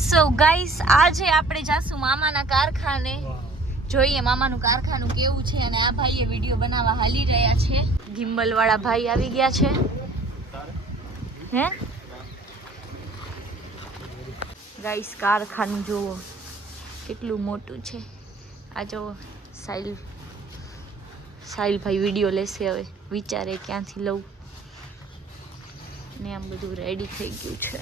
So guys આજે આપણે જાશું મામાના કારખાને, જોઈએ મામાનું કારખાનું કેવું છે. અને આ ભાઈએ વિડીયો બનાવવા હાલી રહ્યા છે. ગિમ્બલ વાળા ભાઈ આવી ગયા છે. હે ગાઈસ કારખાનું જોવો કેટલું મોટું છે. આ જો સાહિલ ભાઈ વિડીયો લેશે. હવે વિચારે ક્યાંથી લઉં ને આમ બધું રેડી થઈ ગયું છે.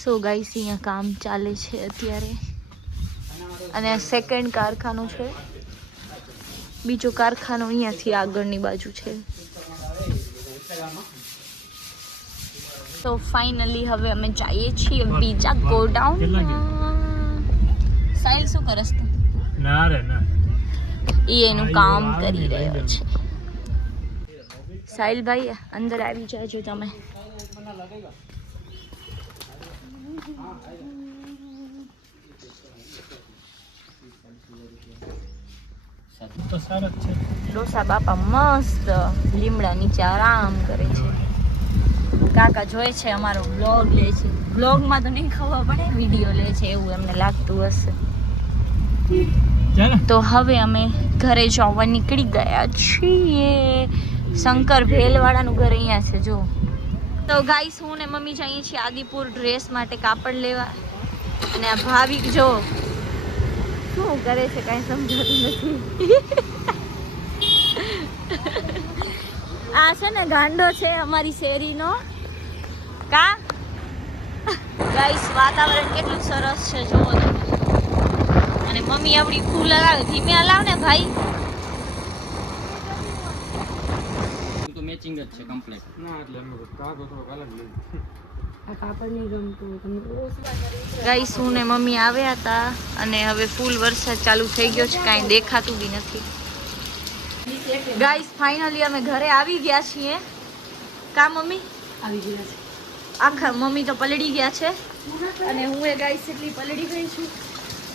સો ગાઈસ અહીંયા કામ ચાલે છે અત્યારે. અને આ સેકન્ડ કારખાનું છે. બીજો કારખાનો અહીંયાથી આગળની બાજુ છે. તો ફાઇનલી હવે અમે જઈએ છીએ બીજા ગોડાઉન. સાહિલ શું કરસ તું? ના રે ના, એ એનું કામ કરી રહ્યો છે. સાહિલ ભાઈ અંદર આવી જાજો તમે. તો સારો જ છે. ડોસા બાપા મસ્ત લીમડા નીચે આરામ કરે છે. કાકા જોઈ છે અમારો બ્લોગ લે છે. બ્લોગમાં તો નહીં ખબર પડે, વિડીયો લે છે એવું એમને લાગતું હશે. તો હવે અમે ઘરે જવા નીકળી ગયા છીએ. શંકર ભેલવાળાનું ઘર અહીંયા છે જો. તો ગાઈસ હું ને મમ્મી જઈએ છીએ આદિપુર ડ્રેસ માટે કાપડ લેવા. અને આ ભાવિક જો શું કરે છે કાંઈ સમજાતું નથી. આ છે ને ગાંડો છે અમારી શેરીનો. કા ગાઈસ વાતાવરણ કેટલું સરસ છે જોવો તમે. અને મમ્મી આપણી ફૂલ હલાવે. ધીમે હલાવ ને ભાઈ. તો મેચિંગ જ છે કમ્પ્લીટ. ના એટલે અમે કાગો થોડોક અલગ લઈ. ગાઈસ હું ને મમ્મી આવ્યા હતા અને હવે ફૂલ વરસાદ ચાલુ થઈ ગયો છે. કાંઈ દેખાતું બી નથી. ગાઈસ ફાઇનલી અમે ઘરે આવી ગયા છીએ. કા મમ્મી આવી ગયા છે. આખા મમ્મી તો પલળી ગયા છે અને હું એ ગાઈસ એટલી પલળી ગઈ છું.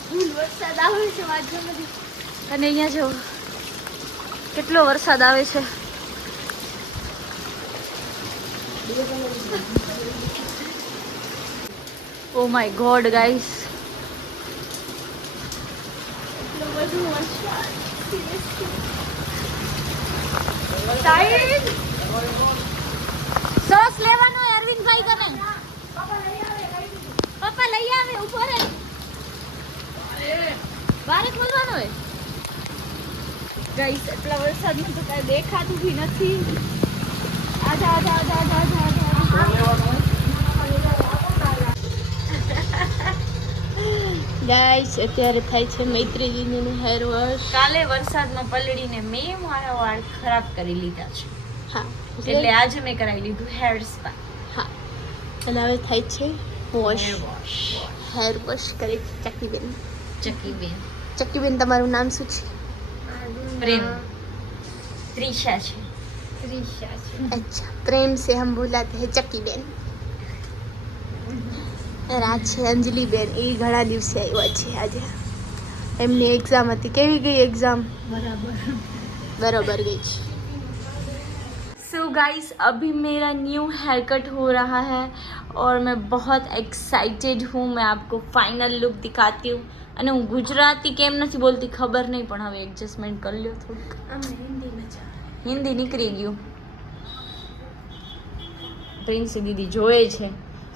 ફૂલ વરસાદ આવે છે વાંચો નથી. અને અહીંયા જો કેટલો વરસાદ આવે છે. ઓ માય ગોડ ગાઈસ, એટલો બધો વરસાદ. સાઈડ સોસ લેવાનો હે અરવિંદભાઈ કને. પપ્પા લઈ આવે. ઉભો રહે, બારે ખોલવાનો હે. ગાઈસ એટલા વરસાદમાં તો કાંઈ દેખાતું બી નથી. આજા આજા આજા આજા આજા. ગાઈસ અત્યારે થાય છે મૈત્રી દીદીનું હેર વોશ. કાલે વરસાદમાં પલળીને મેં મારા વાળ ખરાબ કરી લીધા છે. હા એટલે આજે મેં કરાવી લીધું હેર સ્પા. હા અને હવે થાય છે વોશ. હેર વોશ કરે ચક્કીબેન. ચક્કીબેન તમારું નામ શું છે? પ્રેમ. ત્રિષા છે. अच्छा, प्रेम से हम बुलाते हैं चक्की बेन. રાત છે અંજલિ બેન. એ ઘણા દિવસે આવ્યા છે. આજે એમની એક્ઝામ હતી. કેવી ગઈ એક્ઝામ? बराबर गई. सो गाइस अभी मेरा न्यू हेयर कट हो रहा है और मैं बहुत एक्साइटेड हूँ. मैं आपको फाइनल लुक दिखाती हूँ. અને હું ગુજરાતી કેમ નથી બોલતી ખબર નહીં, પણ હવે એડજસ્ટમેન્ટ કરી લ્યો થોડુંક. હિન્દી નીકળી ગયું. પ્રિન્સ દીદી જોયે છે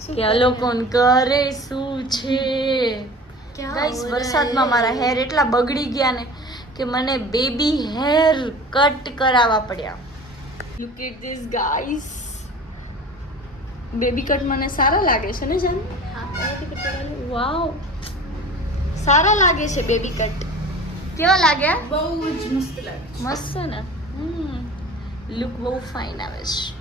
કે અલોકોન કરે શું છે. ગાઈસ વરસાદમાં મારા હેર એટલા બગડી ગયા ને કે મને બેબી હેર કટ કરાવવા પડ્યા. Look at this guys. Baby cut મને સારા લાગે છે ને જાન? વાવ, સારા લાગે છે બેબી કટ. કેવા લાગ્યા? બહુ જ મસ્ત લાગે. મસ્ત ને. લુક બહુ ફાઇન આવે છે.